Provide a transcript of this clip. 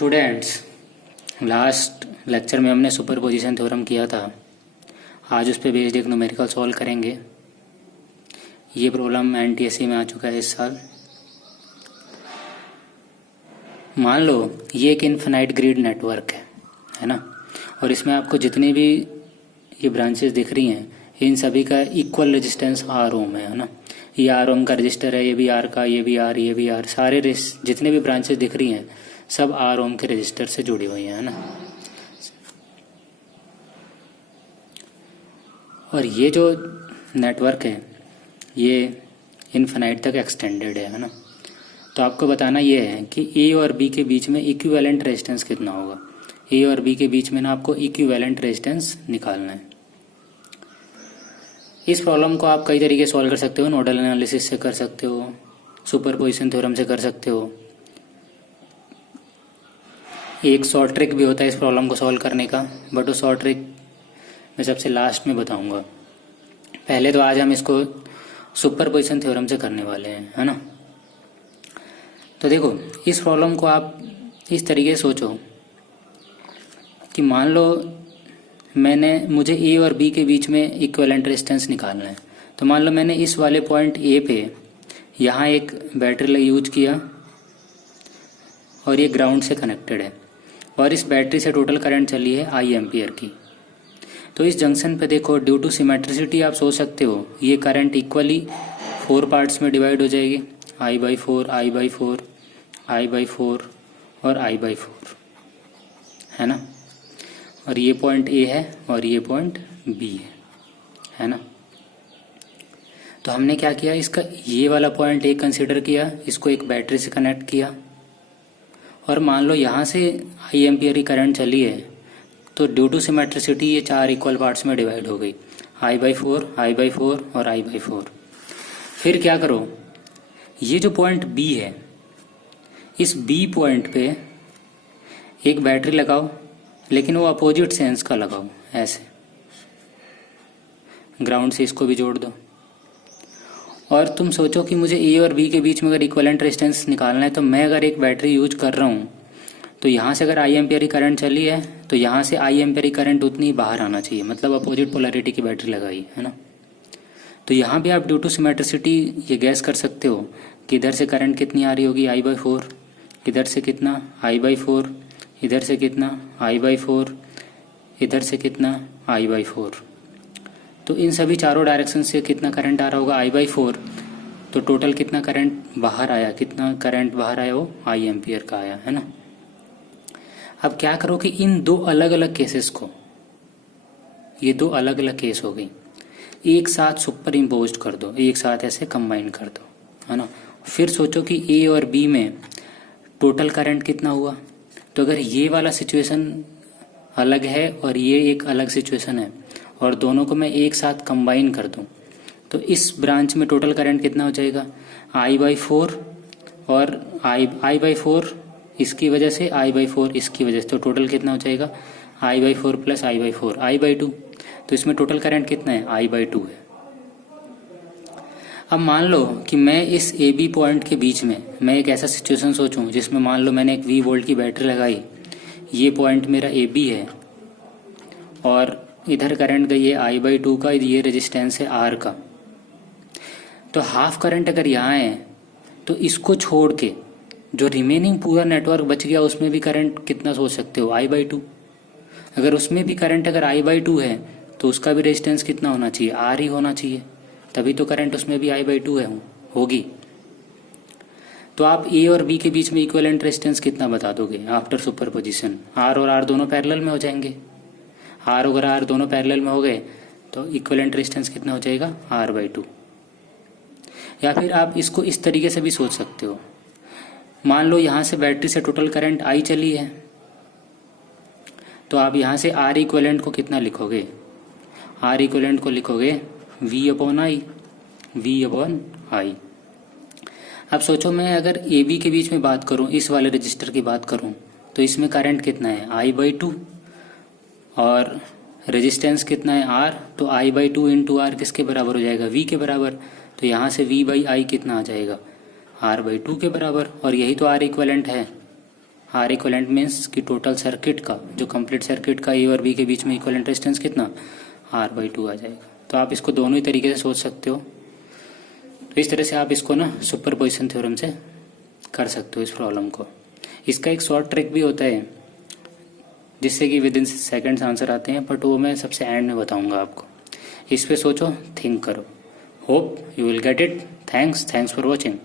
Students, last lecture में हमने superposition theorem किया था। आज उस पर बेस्ड एक न्यूमेरिकल सॉल्व करेंगे। ये प्रॉब्लम एनटीएससी में आ चुका है इस साल। मान लो ये एक इनफिनाइट ग्रिड नेटवर्क है ना, और इसमें आपको जितनी भी ये ब्रांचेस दिख रही हैं इन सभी का इक्वल रेजिस्टेंस आर ओम है ना। ये आर ओम का रजिस्टर है, ये भी आर का, ये भी आर, ये भी आर, सारे जितने भी ब्रांचेस दिख रही हैं सब आर ओम के रजिस्टर से जुड़ी हुई हैं, है ना। और ये जो नेटवर्क है ये इनफिनाइट तक एक्सटेंडेड है ना। तो आपको बताना ये है कि ए और बी के बीच में इक्विवेलेंट रेजिस्टेंस कितना होगा। ए और बी के बीच में ना आपको इक्विवेलेंट रेजिस्टेंस निकालना है। इस प्रॉब्लम को आप कई तरीके सॉल्व कर सकते हो। नोडल एनालिसिस से कर सकते हो, सुपरपोजिशन थ्योरम से कर सकते हो। एक शॉर्ट ट्रिक भी होता है इस प्रॉब्लम को सॉल्व करने का, बट वो शॉर्ट ट्रिक मैं सबसे लास्ट में बताऊंगा। पहले तो आज हम इसको सुपरपोजिशन थ्योरम से करने वाले हैं, है ना। तो देखो, इस प्रॉब्लम को आप इस तरीके से सोचो कि मान लो मुझे ए और बी के बीच में इक्विवेलेंट रेजिस्टेंस निकालना है। तो मान लो मैंने इस वाले पॉइंट ए पे यहाँ एक बैटरी यूज किया और ये ग्राउंड से कनेक्टेड है, और इस बैटरी से टोटल करंट चली है आई एम्पियर की। तो इस जंक्शन पे देखो, ड्यू टू सिमेट्रिसिटी आप सोच सकते हो ये करंट इक्वली 4 पार्ट्स में डिवाइड हो जाएगी, I by 4, I by 4, I by 4 और I बाई 4, है ना। और ये पॉइंट ए है और ये पॉइंट बी है ना। तो हमने क्या किया, इसका ये वाला पॉइंट ए कंसीडर किया, इसको एक बैटरी से कनेक्ट किया, और मान लो यहाँ से आई एम्पियर की करंट चली है। तो ड्यू टू सिमेट्रिसिटी ये 4 इक्वल पार्ट्स में डिवाइड हो गई, I बाई 4, I बाई 4 और I बाई 4। फिर क्या करो, ये जो पॉइंट बी है इस बी पॉइंट पे एक बैटरी लगाओ, लेकिन वो अपोजिट सेंस का लगाओ, ऐसे ग्राउंड से इसको भी जोड़ दो। और तुम सोचो कि मुझे ए और बी के बीच में अगर इक्विवेलेंट रेजिस्टेंस निकालना है, तो मैं अगर एक बैटरी यूज कर रहा हूँ तो यहाँ से अगर आई एम्पियर की करंट चली है तो यहाँ से आई एम्पियर की करंट उतनी बाहर आना चाहिए, मतलब अपोजिट पोलैरिटी की बैटरी लगाई है ना। तो यहाँ भी आप ड्यू टू सिमेट्रिसिटी ये गैस कर सकते हो कि इधर से करंट कितनी आ रही होगी, I बाई 4, इधर से कितना I बाई 4, इधर से कितना I बाई 4, इधर से कितना I बाई 4। तो इन सभी चारों डायरेक्शन से कितना करंट आ रहा होगा, I बाई 4। तो टोटल कितना करंट बाहर आया, कितना करंट बाहर आया, वो आई एम्पियर का आया, है ना। अब क्या करो कि इन दो अलग अलग केसेस को, ये दो अलग अलग केस हो गई, एक साथ सुपर इम्पोज कर दो, एक साथ ऐसे कंबाइन कर दो, है ना। फिर सोचो कि ए और बी में टोटल करंट कितना हुआ। तो अगर ये वाला सिचुएशन अलग है और ये एक अलग सिचुएशन है और दोनों को मैं एक साथ कंबाइन कर दूं, तो इस ब्रांच में टोटल करंट कितना हो जाएगा, I बाई 4 और I बाई 4 इसकी वजह से, I बाई 4 इसकी वजह से। तो टोटल कितना हो जाएगा, I by 4 plus I by 4, I by 2। तो इसमें टोटल करंट कितना है, I बाई 2 है। अब मान लो कि मैं इस ए बी पॉइंट के बीच में मैं एक ऐसा सिचुएशन सोचूं जिसमें मान लो मैंने एक V वोल्ट की बैटरी लगाई, ये पॉइंट मेरा ए बी है और इधर करंट गई है I बाई 2 का, ये रेजिस्टेंस है R का। तो हाफ करंट अगर यहाँ है तो इसको छोड़ के जो रिमेनिंग पूरा नेटवर्क बच गया उसमें भी करंट कितना सोच सकते हो, I बाई 2। अगर उसमें भी करंट अगर I बाई 2 है तो उसका भी रेजिस्टेंस कितना होना चाहिए, R ही होना चाहिए, तभी तो करंट उसमें भी I बाई 2 है होगी। तो आप ए और बी के बीच में इक्विवेलेंट रेजिस्टेंस कितना बता दोगे आफ्टर सुपरपोजिशन। R और R दोनों पैरेलल में हो जाएंगे, R और R दोनों पैरेलल में हो गए तो इक्विवेलेंट रेजिस्टेंस कितना हो जाएगा, R बाई 2। या फिर आप इसको इस तरीके से भी सोच सकते हो, मान लो यहाँ से बैटरी से टोटल करंट I चली है, तो आप यहाँ से R इक्विवेलेंट को कितना लिखोगे, R इक्विवेलेंट को लिखोगे V upon I, V upon I। अब सोचो मैं अगर ए बी के बीच में बात करूं, इस वाले रजिस्टर की बात करूं, तो इसमें करंट कितना है, I बाई 2 और रेजिस्टेंस कितना है, R। तो I बाई 2 इंटू R किसके बराबर हो जाएगा, V के बराबर। तो यहाँ से V बाई I कितना आ जाएगा, R बाई 2 के बराबर। और यही तो R इक्विवेलेंट है, आर इक्वलेंट मीन्स कि टोटल सर्किट का, जो कंप्लीट सर्किट का ए और बी के बीच में इक्वलेंट रेजिस्टेंस कितना, R/2 आ जाएगा। तो आप इसको दोनों ही तरीके से सोच सकते हो। तो इस तरह से आप इसको ना सुपरपोजिशन थ्योरम से कर सकते हो इस प्रॉब्लम को। इसका एक शॉर्ट ट्रिक भी होता है जिससे कि विद इन सेकेंड्स आंसर आते हैं, बट वो मैं सबसे एंड में बताऊंगा आपको। इस पे सोचो, थिंक करो। Hope you will get it. Thanks for watching.